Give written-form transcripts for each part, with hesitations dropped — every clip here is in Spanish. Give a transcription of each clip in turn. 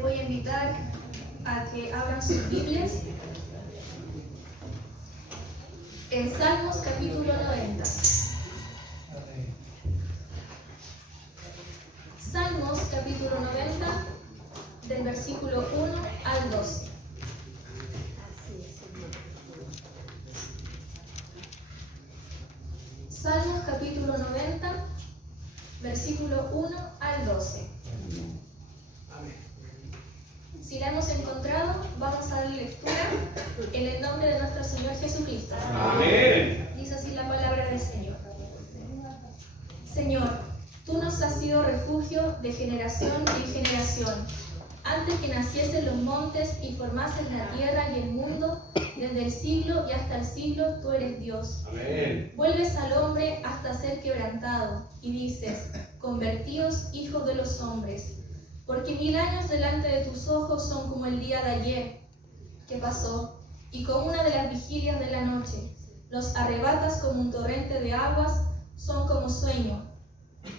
les voy a invitar a que abran sus Biblias en Salmos capítulo 90. Salmos capítulo 90, del versículo 1 al 12. Salmos capítulo 90, versículo 1 al 12. Si la hemos encontrado, vamos a dar lectura en el nombre de nuestro Señor Jesucristo. Amén. Dice así la palabra del Señor. Señor, tú nos has sido refugio de generación en generación. Antes que naciesen los montes y formases la tierra y el mundo, desde el siglo y hasta el siglo, tú eres Dios. Amén. Vuelves al hombre hasta ser quebrantado, y dices, convertíos hijos de los hombres. Porque 1000 años delante de tus ojos son como el día de ayer, que pasó, y como una de las vigilias de la noche. Los arrebatas como un torrente de aguas, son como sueño.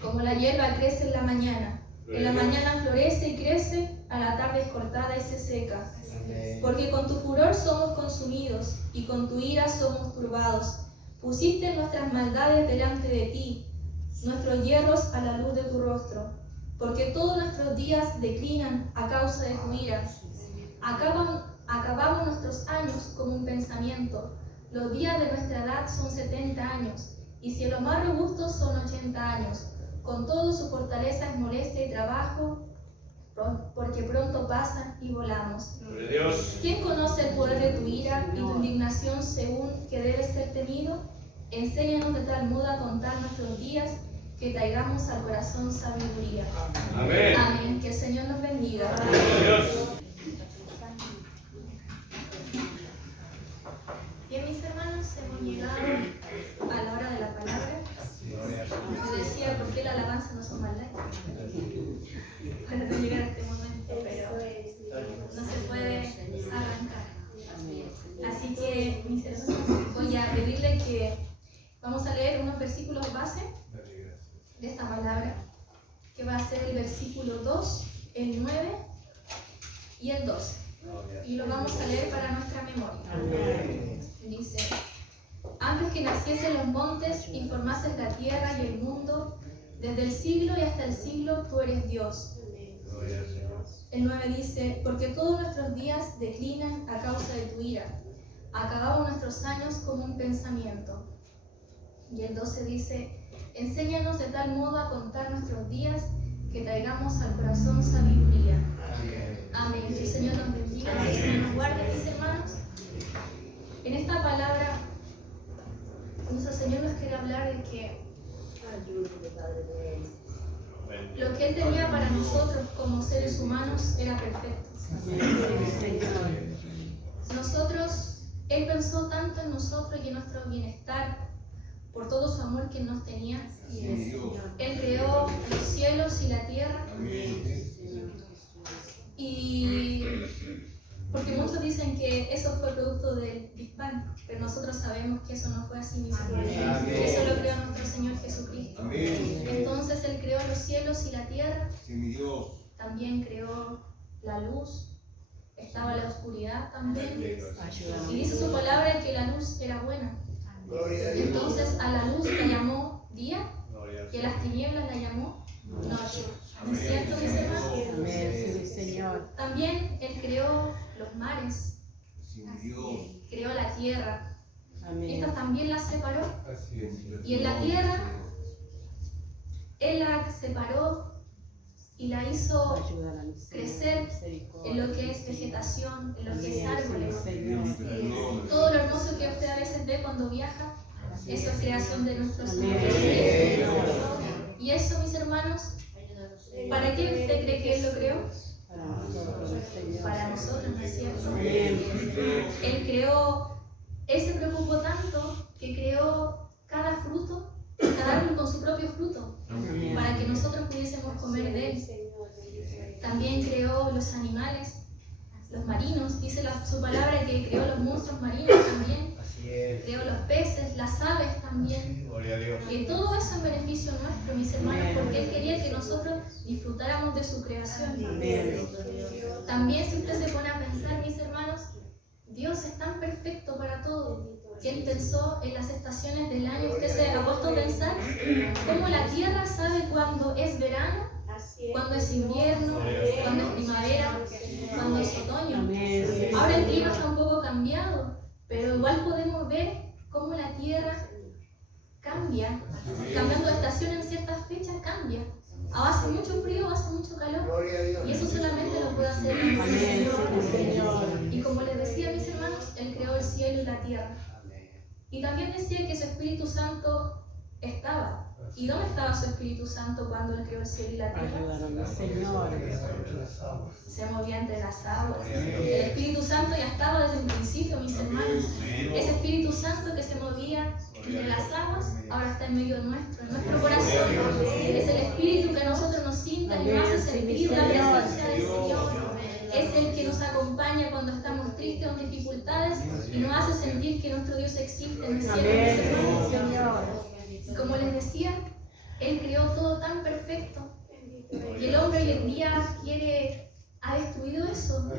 Como la hierba crece en la mañana. En la mañana florece y crece, a la tarde es cortada y se seca. Porque con tu furor somos consumidos, y con tu ira somos turbados. Pusiste nuestras maldades delante de ti, nuestros hierros a la luz de tu rostro. Porque todos nuestros días declinan a causa de tu ira. Acabamos nuestros años como un pensamiento. Los días de nuestra edad son 70 años, y si los más robustos son 80 años. Con todo su fortaleza es molestia y trabajo, porque pronto pasan y volamos. Dios. ¿Quién conoce el poder de tu ira y tu indignación según que debe ser temido? Enséñanos de tal modo a contar nuestros días, que traigamos al corazón sabiduría. Amén. Amén. Que el Señor nos bendiga. Dios. Bien, mis hermanos, hemos llegado a la hora de la palabra. Me decía, ¿por qué la alabanza no son más largas? Para no llegar a este momento, pero no se puede arrancar. Así que, mis hermanos, voy a pedirle que vamos a leer unos versículos base de esta palabra, que va a ser el versículo 2, el 9 y el 12. Y lo vamos a leer para nuestra memoria. Dice: antes que naciesen los montes y formases la tierra y el mundo, desde el siglo y hasta el siglo tú eres Dios. El 9 dice: porque todos nuestros días declinan a causa de tu ira. Acabamos nuestros años como un pensamiento. Y el 12 dice: enséñanos de tal modo a contar nuestros días, que traigamos al corazón sabiduría. Amén. Que el Señor nos bendiga, que el Señor nos guarde, mis hermanos. En esta palabra, nuestro Señor nos quiere hablar de que lo que Él tenía para nosotros como seres humanos era perfecto. Él pensó tanto en nosotros y en nuestro bienestar, por todo su amor que nos tenía. Él creó los cielos y la tierra. Y porque muchos dicen que eso fue producto del Big Bang, pero nosotros sabemos que eso no fue así mismo. Que eso lo creó nuestro Señor Jesucristo. Entonces Él creó los cielos y la tierra. También creó la luz. Estaba la oscuridad también. Y dice su palabra que la luz era buena. Entonces a la luz la llamó día y a las tinieblas la llamó noche. ¿No es cierto, mis hermanos? También Él creó los mares, creó la tierra. Estas también las separó. Y en la tierra Él la separó y la hizo crecer en lo que es vegetación, en lo que es árboles. Todo lo hermoso que usted a veces ve cuando viaja, eso es creación de nuestro Señor. Y eso, mis hermanos, ¿para qué usted cree que Él lo creó? Para nosotros, ¿no es cierto? Él creó, Él se preocupó tanto que creó cada fruto, cada árbol con su propio fruto, para que nosotros pudiésemos comer de Él. También creó los animales, los marinos, dice su palabra que creó los monstruos marinos también, creó los peces, las aves también. Y todo eso en beneficio nuestro, mis hermanos, porque Él quería que nosotros disfrutáramos de su creación. ¿Quién pensó en las estaciones del año? ¿Usted se ha puesto a pensar cómo la tierra sabe cuándo es verano, cuándo es invierno, cuándo es primavera, cuándo es otoño? Ahora el clima está un poco cambiado, pero igual podemos ver cómo la tierra cambia, cambiando de estación en ciertas fechas cambia. Hace mucho frío, hace mucho calor, y eso solamente lo puede hacer el Señor. Y como les decía, mis hermanos, Él creó el cielo y la tierra. Y también decía que su Espíritu Santo estaba. ¿Y dónde estaba su Espíritu Santo cuando Él creó el cielo y la tierra? Se movía entre las aguas. El Espíritu Santo ya estaba desde un principio, mis hermanos. Ese Espíritu Santo que se movía entre las aguas, ahora está en medio nuestro, en nuestro corazón. Es el Espíritu que a nosotros nos sienta y nos hace sentir la presencia del Señor. Es el que nos acompaña cuando estamos tristes o en dificultades y nos hace sentir que nuestro Dios existe en el cielo. Como les decía, Él creó todo tan perfecto y el hombre hoy en día ha destruido eso.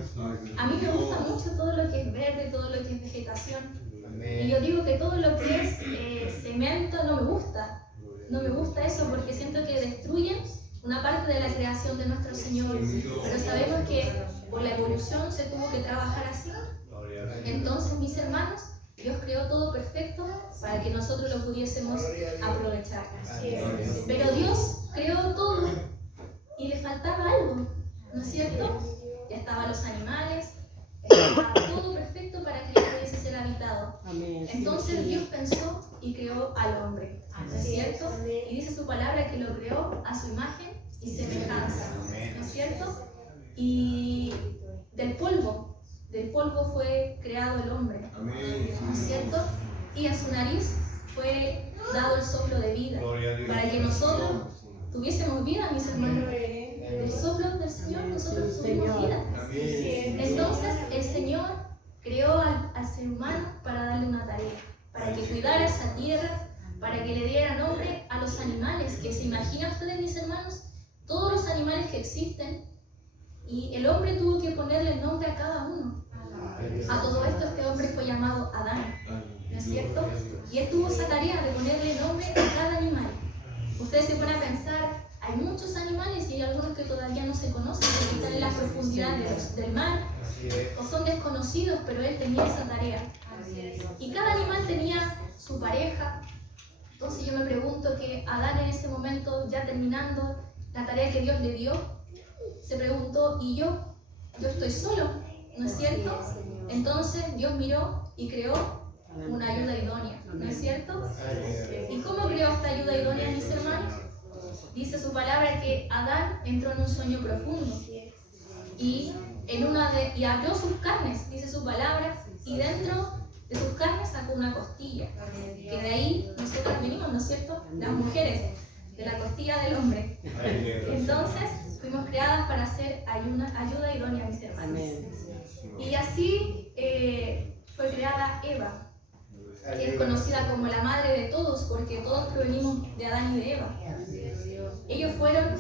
A mí me gusta mucho todo lo que es verde, todo lo que es vegetación. Y yo digo que todo lo que es cemento no me gusta. No me gusta eso porque siento que destruyen una parte de la creación de nuestro Señor. Pero sabemos que por la evolución se tuvo que trabajar así. Entonces, mis hermanos, Dios creó todo perfecto para que nosotros lo pudiésemos aprovechar. Pero Dios creó todo y le faltaba algo, ¿no es cierto? Ya estaban los animales, estaba todo perfecto para que pudiese ser habitado. Entonces Dios pensó y creó al hombre, ¿no es cierto? Y dice su palabra que lo creó a su imagen y semejanza, ¿no es cierto? Y del polvo fue creado el hombre, ¿no es cierto? Y a su nariz fue dado el soplo de vida, para que nosotros tuviésemos vida, mis hermanos. El soplo del Señor, nosotros tuvimos vida. Entonces el Señor creó al ser humano para darle una tarea, para que cuidara esa tierra, para que le diera nombre a los animales, que se imaginan ustedes, mis hermanos, todos los animales que existen, y el hombre tuvo que ponerle nombre a cada uno. A todo esto este hombre fue llamado Adán, ¿no es cierto? Y él tuvo esa tarea de ponerle nombre a cada animal. Ustedes se ponen a pensar, hay muchos animales y hay algunos que todavía no se conocen, porque están en las profundidades del mar o son desconocidos, pero él tenía esa tarea. Y cada animal tenía su pareja. Entonces yo me pregunto que Adán en ese momento, ya terminando la tarea que Dios le dio, se preguntó, ¿y yo? Yo estoy solo, ¿no es cierto? Entonces Dios miró y creó una ayuda idónea, ¿no es cierto? ¿Y cómo creó esta ayuda idónea, mis hermanos? Dice su palabra que Adán entró en un sueño profundo y abrió sus carnes, dice su palabra, y dentro de sus carnes sacó una costilla, que de ahí nosotros venimos, ¿no es cierto? Las mujeres, de la costilla del hombre. Entonces fuimos creadas para hacer ayuda idónea, mis hermanos. Y así fue creada Eva, que es conocida como la madre de todos, porque todos provenimos de Adán y de Eva. Ellos fueron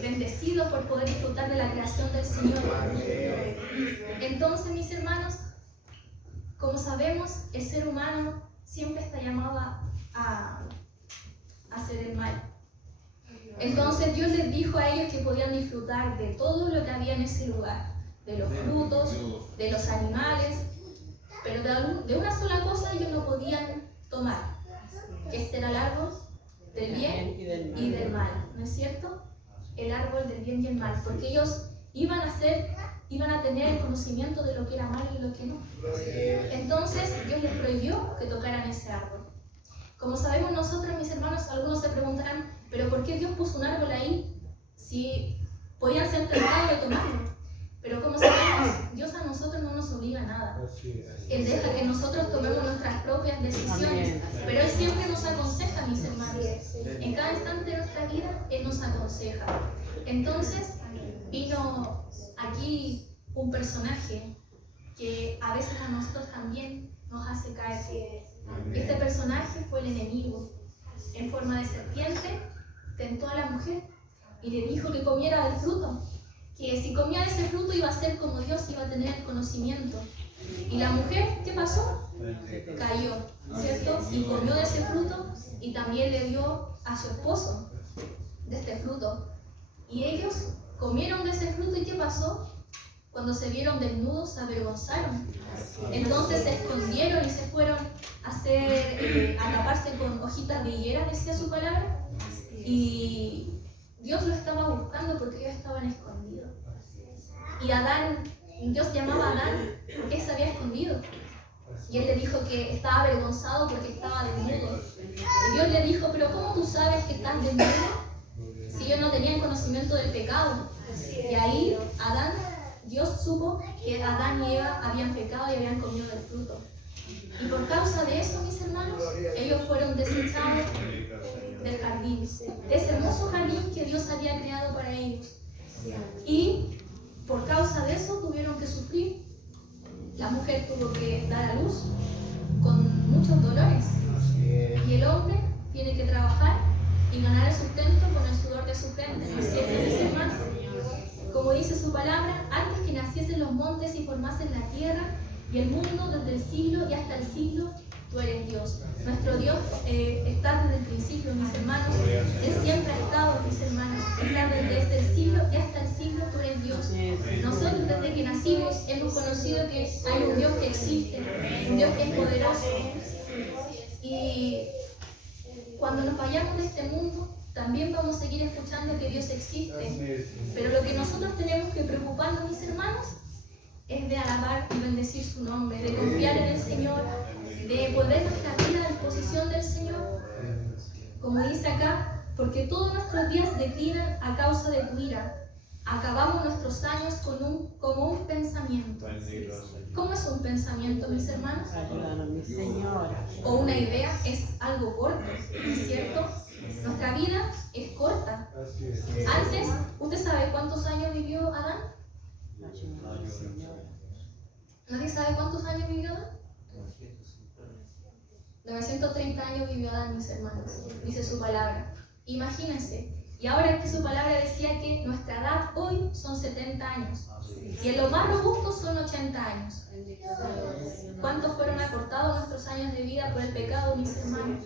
bendecidos por poder disfrutar de la creación del Señor. Entonces, mis hermanos, como sabemos, el ser humano siempre está llamado a hacer el mal. Entonces Dios les dijo a ellos que podían disfrutar de todo lo que había en ese lugar, de los frutos, de los animales, pero de una sola cosa ellos no podían tomar, que este era el árbol del bien y del mal, ¿no es cierto? El árbol del bien y el mal, porque ellos iban a tener el conocimiento de lo que era malo y lo que no. Entonces Dios les prohibió que tocaran ese árbol. Como sabemos nosotros, mis hermanos, algunos se preguntarán, ¿pero por qué Dios puso un árbol ahí si podían ser tentados de tomarlo? Pero como sabemos, Dios a nosotros no nos obliga a nada. Él deja que nosotros tomemos nuestras propias decisiones, pero Él siempre nos aconseja, mis hermanos. En cada instante de nuestra vida, Él nos aconseja. Entonces, vino aquí un personaje que a veces a nosotros también nos hace caer. Este personaje fue el enemigo. En forma de serpiente, tentó a la mujer y le dijo que comiera del fruto, que si comía de ese fruto iba a ser como Dios, iba a tener el conocimiento. Y la mujer, ¿qué pasó? Cayó, ¿cierto? Y comió de ese fruto y también le dio a su esposo de este fruto. Y ellos comieron de ese fruto y ¿qué pasó? Cuando se vieron desnudos se avergonzaron. Entonces se escondieron y se fueron a taparse con hojitas de higuera, decía su palabra. Y Dios lo estaba buscando porque ellos estaban escondidos. Y Dios llamaba a Adán porque él se había escondido. Y él le dijo que estaba avergonzado porque estaba desnudo. Y Dios le dijo, pero ¿cómo tú sabes que estás desnudo? Si ellos no tenían conocimiento del pecado. Y ahí Dios supo que Adán y Eva habían pecado y habían comido del fruto. Y por causa de eso, mis hermanos, ellos fueron desechados del jardín, de ese hermoso jardín que Dios había creado para ellos. Y por causa de eso tuvieron que sufrir. La mujer tuvo que dar a luz con muchos dolores. Y el hombre tiene que trabajar y ganar el sustento con el sudor de su frente. ¿No es cierto, mis hermanos? Como dice su palabra, antes que naciesen los montes y formasen la tierra y el mundo, desde el siglo y hasta el siglo, tú eres Dios. Nuestro Dios está desde el principio, mis hermanos. Él siempre ha estado, mis hermanos. Está desde el siglo y hasta el siglo, tú eres Dios. Nosotros desde que nacimos hemos conocido que hay un Dios que existe, un Dios que es poderoso. Y cuando nos vayamos de este mundo, también vamos a seguir escuchando que Dios existe. Pero lo que nosotros tenemos que preocuparnos, mis hermanos, es de alabar y bendecir su nombre, de confiar en el Señor, de poner nuestra vida a disposición del Señor. Como dice acá, porque todos nuestros días declinan a causa de tu ira. Acabamos nuestros años como un pensamiento. ¿Cómo es un pensamiento, mis hermanos? O una idea es algo corto, ¿no es cierto? Nuestra vida es corta. Antes, ¿usted sabe cuántos años vivió Adán? ¿Nadie sabe cuántos años vivió Adán? 930 años vivió Adán, mis hermanos, dice su palabra. Imagínense. Y ahora es que su palabra decía que nuestra edad hoy son 70 años. Y en lo más robusto son 80 años. ¿Cuántos fueron acortados nuestros años de vida por el pecado, mis hermanos?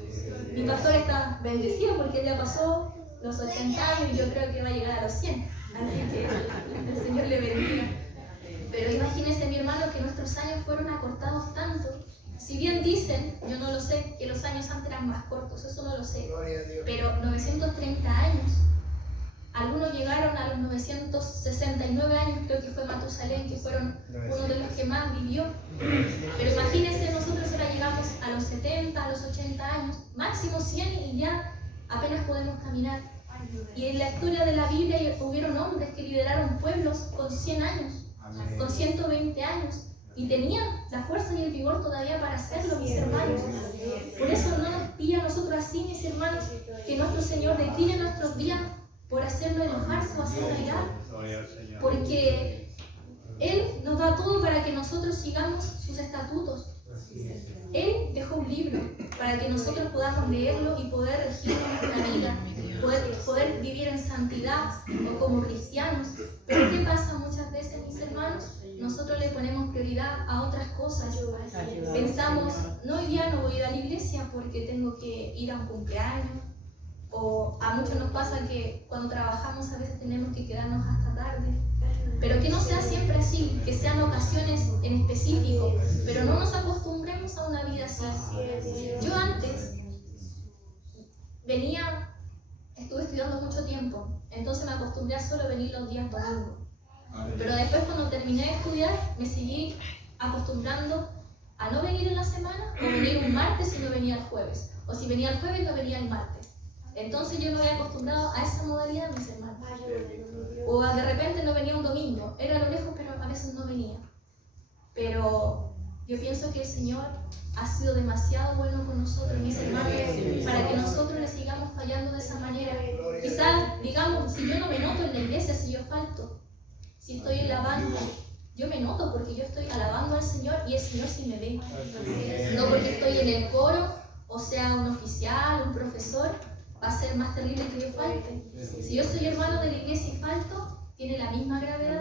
Mi pastor está bendecido porque él ya pasó los 80 años y yo creo que va a llegar a los 100. Así que el Señor le bendiga. Pero imagínense, mi hermano, que nuestros años fueron acortados tanto. Si bien dicen, yo no lo sé, que los años antes eran más cortos, eso no lo sé. Pero 930 años. Algunos llegaron a los 969 años, creo que fue Matusalén, que fueron uno de los que más vivió. Pero imagínense, nosotros ahora llegamos a los 70, a los 80 años, máximo 100 y ya apenas podemos caminar. Y en la historia de la Biblia hubieron hombres que lideraron pueblos con 100 años, con 120 años. Y tenían la fuerza y el vigor todavía para hacerlo, mis hermanos. Por eso no nos pilla a nosotros así, mis hermanos, que nuestro Señor decline nuestros días por hacerlo enojarse o hacerlo irar. Porque Él nos da todo para que nosotros sigamos sus estatutos. Él dejó un libro para que nosotros podamos leerlo y poder regir nuestra vida, poder vivir en santidad o como cristianos. Pero ¿qué pasa muchas veces, mis hermanos? Nosotros le ponemos prioridad a otras cosas. Pensamos, no, hoy día no voy a ir a la iglesia porque tengo que ir a un cumpleaños. O a muchos nos pasa que cuando trabajamos a veces tenemos que quedarnos hasta tarde. Pero que no sea siempre así, que sean ocasiones en específico. Pero no nos acostumbremos a una vida así. Yo antes estuve estudiando mucho tiempo, entonces me acostumbré a solo venir los días domingos. Pero después, cuando terminé de estudiar, me seguí acostumbrando a no venir en la semana, o venir un martes y no venía el jueves, o si venía el jueves no venía el martes. Entonces yo me había acostumbrado a esa modalidad, mis hermanos. O de repente no venía un domingo, era a lo lejos, pero a veces no venía. Pero yo pienso que el Señor ha sido demasiado bueno con nosotros, mis hermanos, para que nosotros le sigamos fallando de esa manera. Quizás, digamos, si yo no me noto en la iglesia, si yo falto, si estoy en la banda, yo me noto porque yo estoy alabando al Señor y el Señor sí me ve. No porque estoy en el coro, o sea, un oficial, un profesor, va a ser más terrible que yo falte. Si yo soy hermano de la iglesia y falto, tiene la misma gravedad.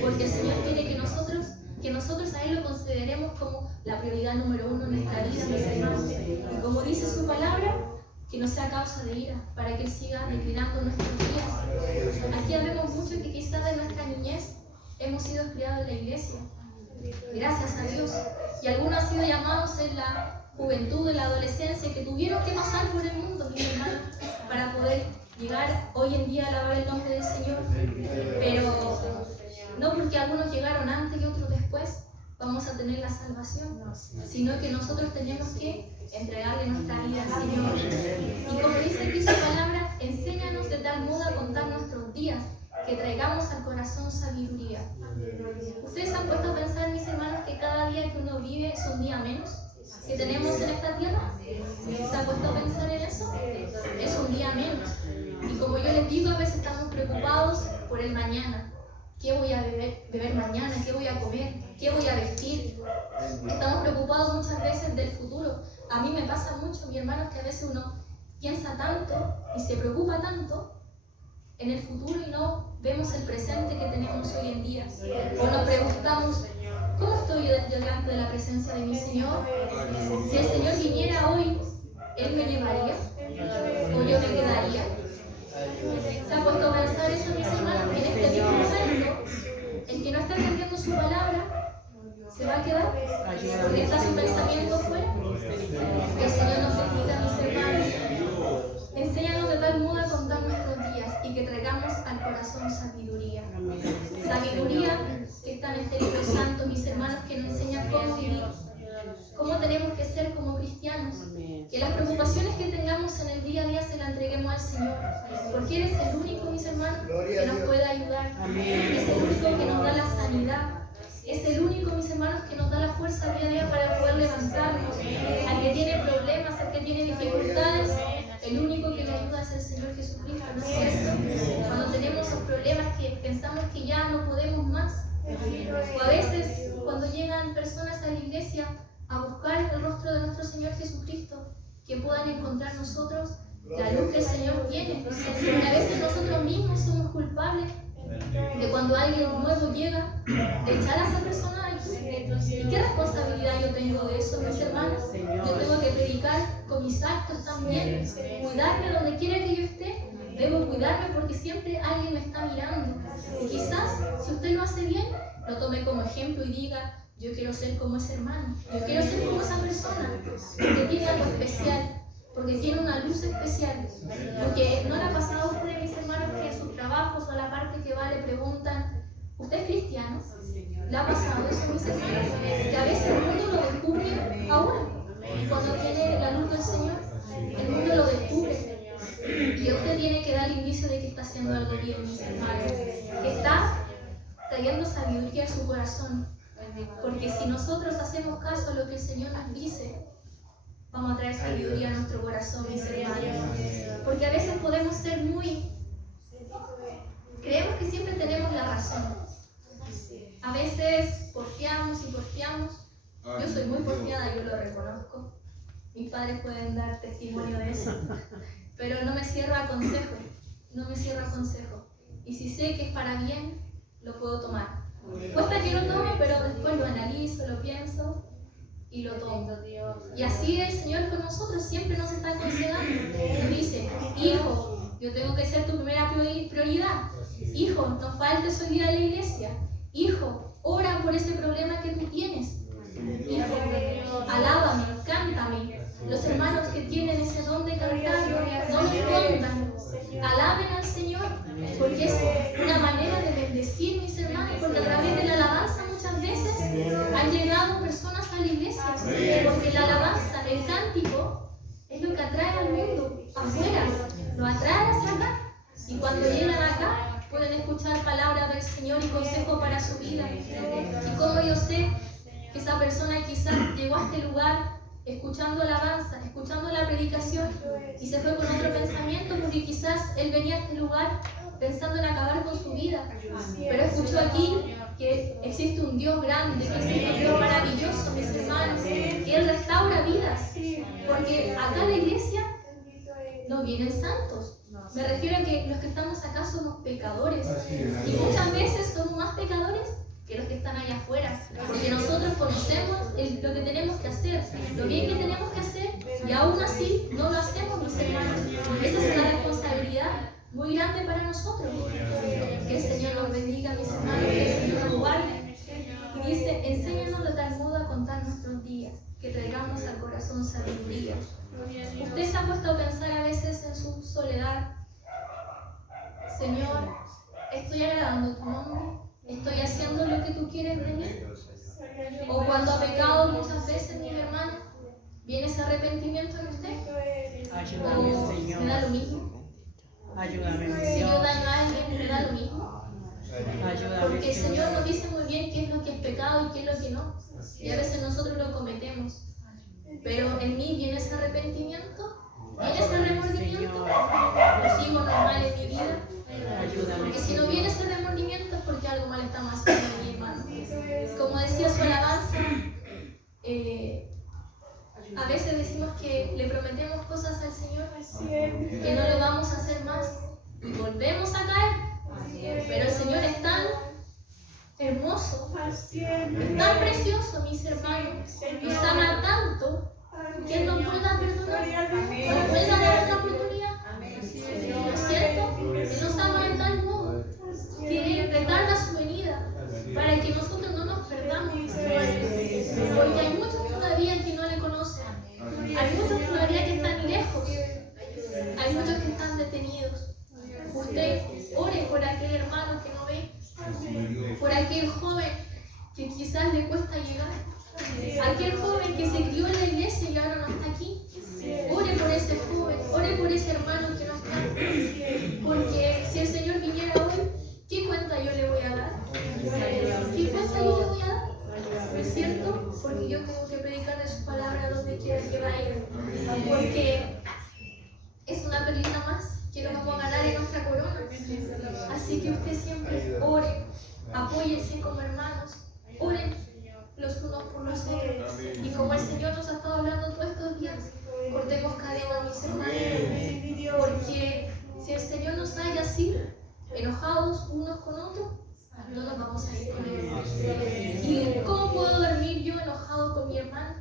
Porque el Señor quiere que nosotros, que nosotros a Él lo consideremos como la prioridad número 1 en nuestra vida, mis hermanos. Y como dice su palabra, que no sea causa de ira, para que Él siga declinando nuestros días. Aquí habemos mucho que quizás de nuestra niñez hemos sido criados en la iglesia, gracias a Dios. Y algunos han sido llamados en la juventud, en la adolescencia, que tuvieron que pasar por el mundo, mis hermanos, para poder llegar hoy en día a alabar el nombre del Señor. Pero no porque algunos llegaron antes y otros después vamos a tener la salvación, sino que nosotros tenemos que entregarle nuestra vida al Señor. Y como dice aquí su palabra, enséñanos de tal modo a contar nuestros días, que traigamos al corazón sabiduría. ¿Ustedes han puesto a pensar, mis hermanos, que cada día que uno vive es un día menos que tenemos en esta tierra? ¿Se han puesto a pensar en eso? Es un día menos. Y como yo les digo, a veces estamos preocupados por el mañana. ¿Qué voy a beber mañana? ¿Qué voy a comer? ¿Qué voy a vestir? Estamos preocupados muchas veces del futuro. A mí me pasa mucho, mi hermano, que a veces uno piensa tanto y se preocupa tanto en el futuro y no vemos el presente que tenemos hoy en día. O nos preguntamos, ¿cómo estoy yo delante de la presencia de mi Señor? Si el Señor viniera hoy, ¿Él me llevaría? ¿O yo me quedaría? ¿Se ha puesto a pensar eso, mis hermanos? En este mismo momento, el que no está entendiendo su palabra, ¿se va a quedar? Porque está su pensamiento fuera. Que el Señor nos bendiga, mis hermanos. Enséñanos de tal modo a contar nuestros días y que traigamos al corazón sabiduría. Sabiduría que está en este libro santo, mis hermanos, que nos enseña cómo vivir, cómo tenemos que ser como cristianos. Que las preocupaciones que tengamos en el día a día se las entreguemos al Señor. Porque Él es el único, mis hermanos, que nos puede ayudar. Es el único que nos da la sanidad. Es el único, mis hermanos, que nos da la fuerza día a día para poder levantarnos. Al que tiene problemas, al que tiene dificultades, el único que le ayuda es el Señor Jesucristo, ¿no es cierto? Cuando tenemos esos problemas que pensamos que ya no podemos más, o a veces cuando llegan personas a la iglesia a buscar el rostro de nuestro Señor Jesucristo, que puedan encontrar nosotros la luz que el Señor tiene. Porque a veces nosotros mismos somos culpables de cuando alguien nuevo llega, de echar a esa persona ahí. ¿Y qué responsabilidad yo tengo de eso, mis hermanos? Yo tengo que predicar con mis actos también, cuidarme donde quiera que yo esté. Debo cuidarme porque siempre alguien me está mirando. Y quizás, si usted lo hace bien, lo tome como ejemplo y diga, yo quiero ser como ese hermano, yo quiero ser como esa persona, porque tiene algo especial, porque tiene una luz especial. Porque no le ha pasado a ustedes, mis hermanos, que en sus trabajos o a la parte que va le preguntan, ¿usted es cristiano? ¿Le ha pasado eso, mis hermanos? Que a veces el mundo lo descubre ahora, cuando tiene la luz del Señor, el mundo lo descubre. Y usted tiene que dar indicio de que está haciendo algo bien, mis hermanos, que está trayendo sabiduría a su corazón. Porque si nosotros hacemos caso a lo que el Señor nos dice, vamos a traer sabiduría a nuestro corazón, mis hermanos. Porque a veces podemos ser creemos que siempre tenemos la razón. A veces porfiamos y porfiamos. Yo soy muy porfiada, yo lo reconozco. Mis padres pueden dar testimonio de eso. Pero no me cierro a consejo. No me cierro a consejo. Y si sé que es para bien, lo puedo tomar. Cuesta que lo tome, pero después lo analizo, lo pienso y lo tomo. Y así el Señor con nosotros siempre nos está aconsejando. Nos dice, hijo, yo tengo que ser tu primera prioridad. Hijo, no faltes hoy día a la iglesia. Hijo, ora por ese problema que tú tienes. Hijo, alábame, cántame. Los hermanos que tienen ese don de cantar, no lo escondan. Alaben al Señor, porque es una manera de bendecir, mis hermanos, porque a través de la alabanza muchas veces han llegado personas a la iglesia, porque la alabanza, el cántico, es lo que atrae al mundo, afuera, lo atrae hacia acá, y cuando llegan acá pueden escuchar palabras del Señor y consejo para su vida. Y como yo sé que esa persona quizás llegó a este lugar escuchando alabanza, escuchando la predicación y se fue con otro pensamiento porque quizás él venía a este lugar pensando en acabar con su vida, pero escuchó aquí que existe un Dios grande, que existe un Dios maravilloso, mis hermanos, que Él restaura vidas, porque acá en la iglesia no vienen santos. Me refiero a que los que estamos acá somos pecadores y muchas veces somos más pecadores que los que están allá afuera, porque conocemos lo que tenemos que hacer, lo bien que tenemos que hacer, y aún así no lo hacemos, mis hermanos. Esa es una responsabilidad muy grande para nosotros. Que el Señor nos bendiga, mis hermanos, que el Señor nos guarde. Y dice, enséñanos de tal modo a contar nuestros días, que traigamos al corazón sabiduría. Usted se ha puesto a pensar a veces en su soledad: Señor, ¿estoy agradando tu nombre? ¿Estoy haciendo lo que tú quieres de mí? O cuando ha pecado muchas veces, mi hermano, ¿viene ese arrepentimiento en usted? ¿O me da lo mismo? Si yo daño a alguien, ¿me da lo mismo? Porque el Señor nos dice muy bien qué es lo que es pecado y qué es lo que no. Y a veces nosotros lo cometemos. Pero en mí viene ese arrepentimiento, viene ese remordimiento, lo sigo normal en mi vida. Porque si no viene ese remordimiento es porque algo mal estamos haciendo, mi hermano. Como decía su alabanza, a veces decimos que le prometemos cosas al Señor, que no lo vamos a hacer más, y volvemos a caer. Pero el Señor es tan hermoso, es tan precioso, mis hermanos, nos ama tanto que Él nos pueda perdonar, nos pueda dar otra oportunidad. ¿No es cierto? Él nos ama de tal modo que Él retarda su venida para que nosotros no nos perdamos. Porque hay muchos todavía que no le conocen, hay muchos todavía que están lejos, hay muchos que están detenidos. Usted ore por aquel hermano que no ve, por aquel joven que quizás le cuesta llegar, aquel joven que se crió en la iglesia y ahora no está aquí. Ore por ese joven, ore por ese hermano que no está. Porque si el Señor viniera hoy, ¿qué cuenta yo le voy a dar? ¿Qué cuenta yo le voy a dar? ¿No es cierto? Porque yo tengo que predicar de su palabra donde quiera que vaya. Porque es una perlita más que nos vamos a ganar en nuestra corona. Así que usted siempre ore, apóyese como hermanos, oren los unos por los otros. Y como el Señor nos ha estado hablando todos estos días, cortemos cadena, mis hermanos. Porque si el Señor nos haya así, enojados unos con otros, no nos vamos a ir con Él. ¿Y cómo puedo dormir yo enojado con mi hermano?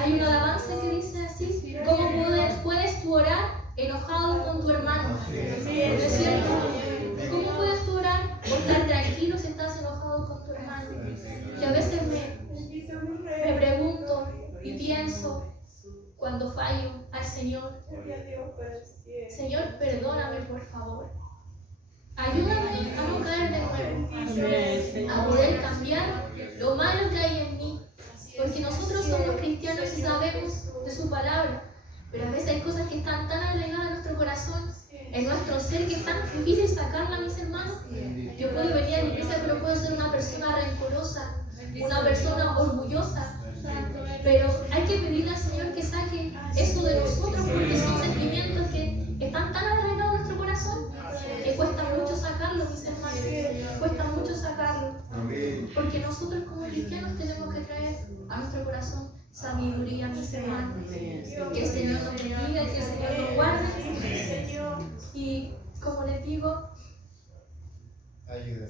Hay una alabanza que dice así: ¿cómo puedes tú orar enojado con tu hermano? ¿No es cierto? ¿Cómo puedes tú orar o estar tranquilo si estás enojado con tu hermano? Y a veces me pregunto y pienso, cuando fallo al Señor: Señor, perdóname por favor. Ayúdame a no caer de nuevo, a poder cambiar lo malo que hay en mí. Porque nosotros somos cristianos y sabemos de su palabra, pero a veces hay cosas que están tan arraigadas en nuestro corazón, en nuestro ser, que es tan difícil sacarla, mis hermanos. Yo puedo venir a la iglesia, pero puedo ser una persona rencorosa, una persona orgullosa. Pero hay que pedirle al Señor que saque eso de nosotros, porque son sentimientos que están tan arraigados en nuestro corazón que cuesta mucho sacarlo, mis hermanos. Cuesta mucho sacarlo. Porque nosotros como cristianos tenemos que traer a nuestro corazón sabiduría, mis hermanos. Que el Señor nos bendiga, que el Señor nos guarde. Y como les digo,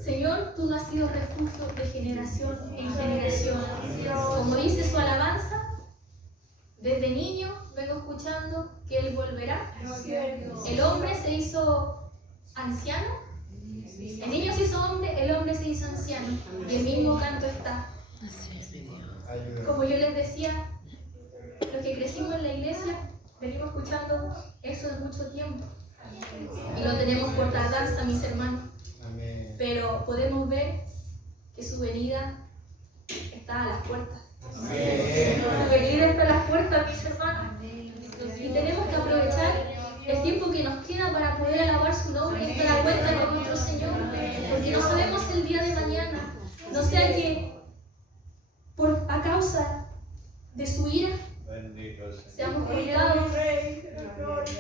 Señor, tú has sido refugio de generación en generación. Como dice su alabanza, desde niño vengo escuchando que Él volverá. El hombre se hizo anciano, el niño se hizo hombre, el hombre se hizo anciano. Y el mismo canto está. Como yo les decía, los que crecimos en la iglesia venimos escuchando eso de mucho tiempo. Y lo tenemos por tardanza, mis hermanos. Pero podemos ver que su venida está a las puertas. Su venida está a las puertas, mis hermanos. Y tenemos que aprovechar el tiempo que nos queda para poder alabar su nombre y estar a cuenta con nuestro Señor. Porque no sabemos el día de mañana. No sea que a causa de su ira seamos juzgados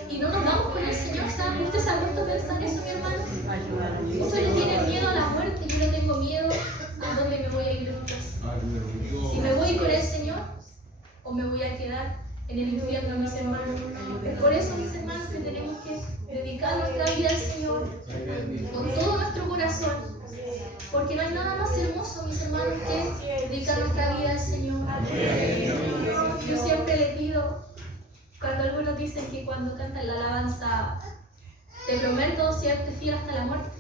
y no nos vamos con el Señor. ¿Usted se ha puesto a pensar eso, mi hermano? Usted le tiene miedo a la muerte, yo le tengo miedo a dónde me voy a ir después. Si me voy con el Señor o me voy a quedar en el infierno, mis hermanos. Es por eso, mis hermanos, que tenemos que dedicar nuestra vida al Señor con todo nuestro corazón, Porque no hay nada más hermoso, mis hermanos, que dedicar nuestra vida al Señor. Yo siempre le pido, cuando algunos dicen que cuando cantan la alabanza, te prometo serte fiel hasta la muerte,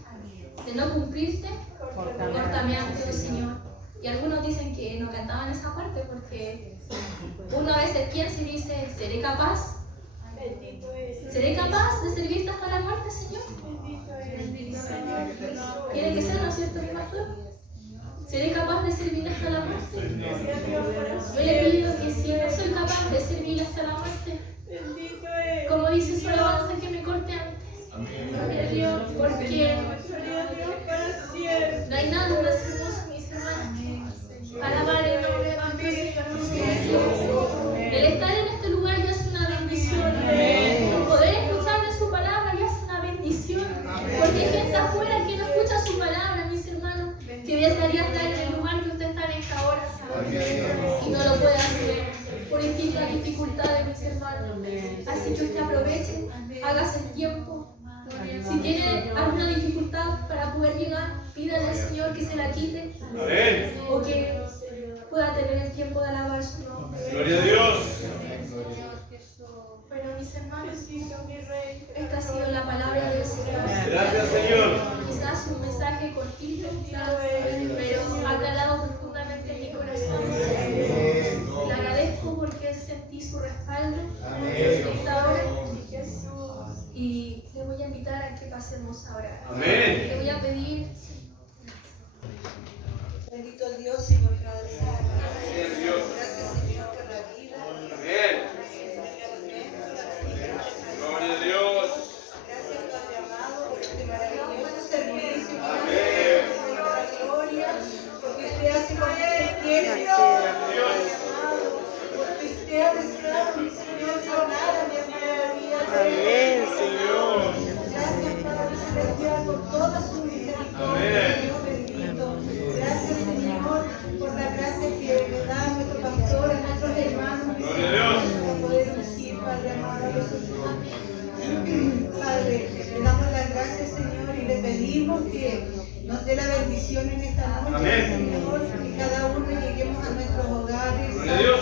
de no cumplirse, córtame antes, oh Señor. Y algunos dicen que no cantaban esa parte porque uno a veces piensa y dice, ¿seré capaz? ¿Seré capaz de servirte hasta la muerte, Señor? Tiene que ser, ¿no es cierto, mi pastor? ¿Seré capaz de servirle hasta la muerte? Yo le pido que si no soy capaz de servirle hasta la muerte, como dice su alabanza, que me corte antes. Porque no hay nada más hermoso, mis hermanos. Alabar el nombre de nuestro Señor Jesús. El estar en este lugar ya es una bendición. El poder escuchar de su palabra ya es una bendición. Porque hay gente afuera que no escucha su palabra, mis hermanos, que desearía estar en el lugar que usted está en esta hora, y no lo puede hacer por distintas dificultades, mis hermanos. Así que usted aproveche, hágase el tiempo. Si tiene alguna dificultad para poder llegar, pídale al Señor que se la quite. Amén. O que pueda tener el tiempo de alabar su nombre. Gloria a Dios. Bueno, mis hermanos, esta ha sido la palabra del Señor. Gracias, Señor. Quizás un mensaje cortito, pero ha calado profundamente en mi corazón. Le agradezco porque sentí su respaldo en esta hora. Y le voy a invitar a que pasemos ahora. Amén. Le voy a pedir. Bendito Dios y por cada día. Gracias, Dios. Gracias, Señor, por la vida. Amén. Gloria a Dios. Gracias, Padre amado, por este maravilloso servicio. Amén. Por la gloria, porque usted hace lo que usted quiere. Gracias, Dios. Porque usted ha deseado, mi Señor, sanar a mi amada vida. Amén, Señor. Gracias, Padre celestial, por toda su misericordia, Dios bendito. Gracias, Señor, por la gracia que le da a nuestro pastor, a nuestros hermanos, Gloria a Dios. para poder ungir, Padre amado, Padre, le damos las gracias, Señor, y le pedimos que nos dé la bendición en esta noche, Amén. Señor, que cada uno lleguemos a nuestros hogares, Gloria a Dios.